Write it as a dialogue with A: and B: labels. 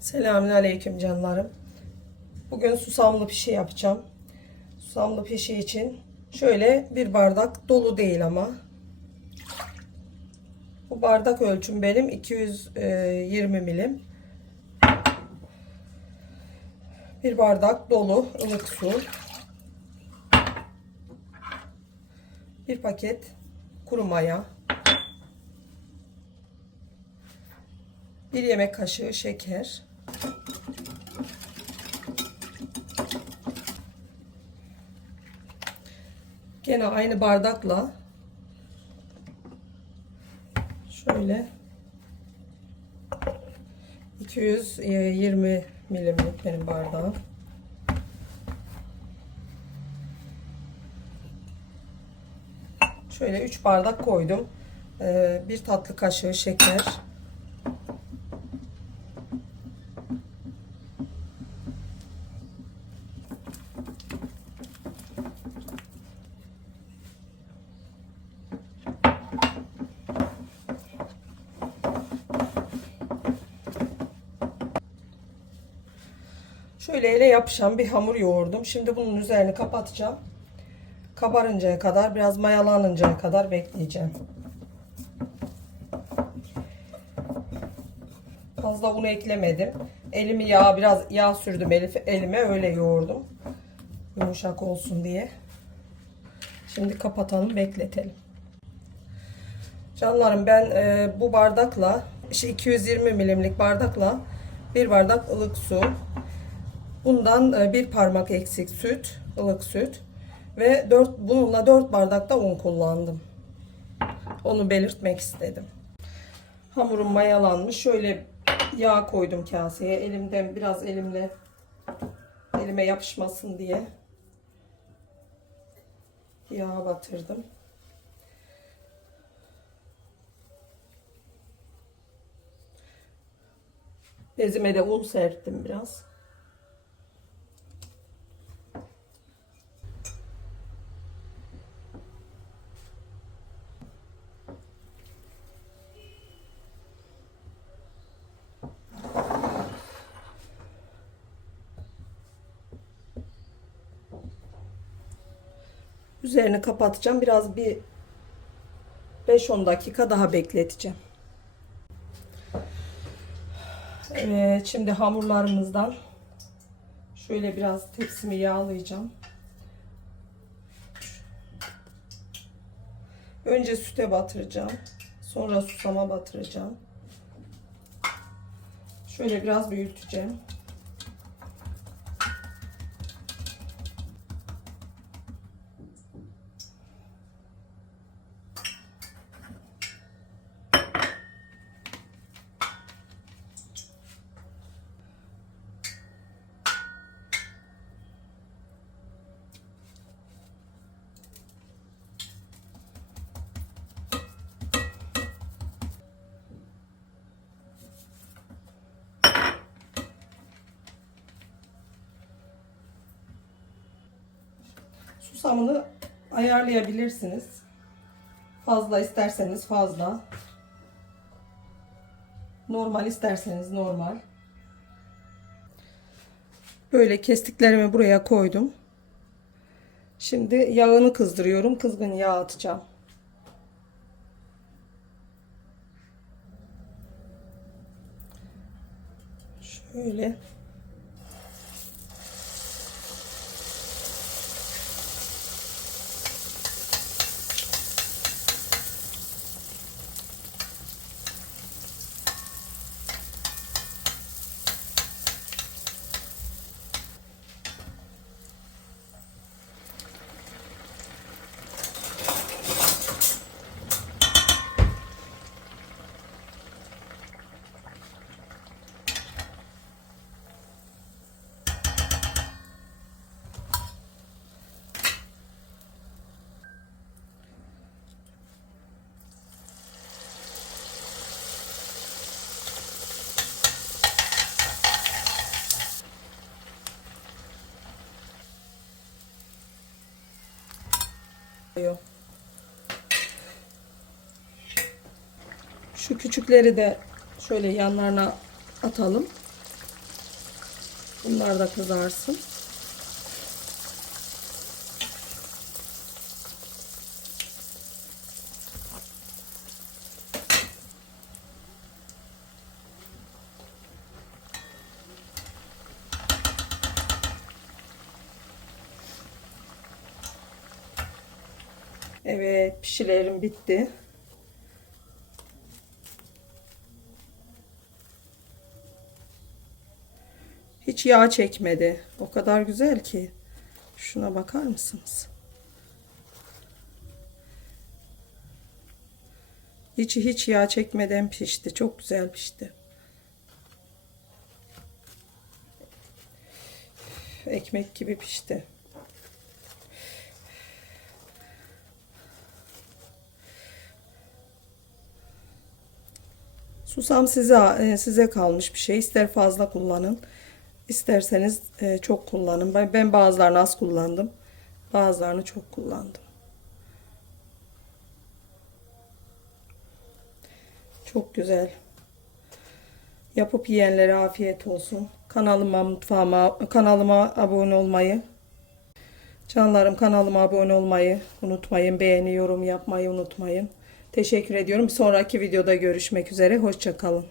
A: Selamünaleyküm canlarım. Bugün susamlı pişi yapacağım. Susamlı pişi için şöyle bir bardak dolu değil ama. Bu bardak ölçüm benim 220 milim. Bir bardak dolu ılık su. Bir paket kuru maya. Bir yemek kaşığı şeker. Gene aynı bardakla şöyle 220 milimlik benim bardağım. Şöyle 3 bardak koydum. Ee, bir tatlı kaşığı şeker. Şöyle ele yapışan bir hamur yoğurdum. Şimdi bunun üzerini kapatacağım. Kabarıncaya kadar, biraz mayalanıncaya kadar bekleyeceğim. Fazla un eklemedim. Elimi yağ, biraz yağ sürdüm elime öyle yoğurdum. Yumuşak olsun diye. Şimdi kapatalım, bekletelim. Canlarım ben e, bu bardakla, işte 220 milimlik bardakla bir bardak ılık su, Bundan e, bir parmak eksik süt, ılık süt ve 4 bununla 4 bardak da un kullandım. Onu belirtmek istedim. Hamurum mayalanmış. Şöyle yağ koydum kaseye. Elimden biraz elimle elime yapışmasın diye yağ batırdım. Bezime de un serptim biraz. Üzerini kapatacağım. Biraz bir 5-10 dakika daha bekleteceğim. Evet, şimdi hamurlarımızdan şöyle biraz tepsimi yağlayacağım. Önce süte batıracağım. Sonra susama batıracağım. Şöyle biraz büyüteceğim. Susamını ayarlayabilirsiniz. Fazla isterseniz fazla. Normal isterseniz normal. Böyle kestiklerimi buraya koydum. Şimdi yağını kızdırıyorum. Kızgın yağ atacağım. Şöyle. Şu küçükleri de şöyle yanlarına atalım. Bunlar da kızarsın. Evet, pişilerim bitti. Hiç yağ çekmedi. O kadar güzel ki. Şuna bakar mısınız? İçi hiç yağ çekmeden pişti. Çok güzel pişti. Ekmek gibi pişti. Susam size e, size kalmış bir şey. İster fazla kullanın, isterseniz e, çok kullanın. Ben, ben bazılarını az kullandım, bazılarını çok kullandım. Çok güzel. Yapıp yiyenlere afiyet olsun. Kanalıma, mutfağıma, kanalıma abone olmayı, canlarım kanalıma abone olmayı unutmayın. Beğeni, yorum yapmayı unutmayın. Teşekkür ediyorum. Sonraki videoda görüşmek üzere. Hoşçakalın.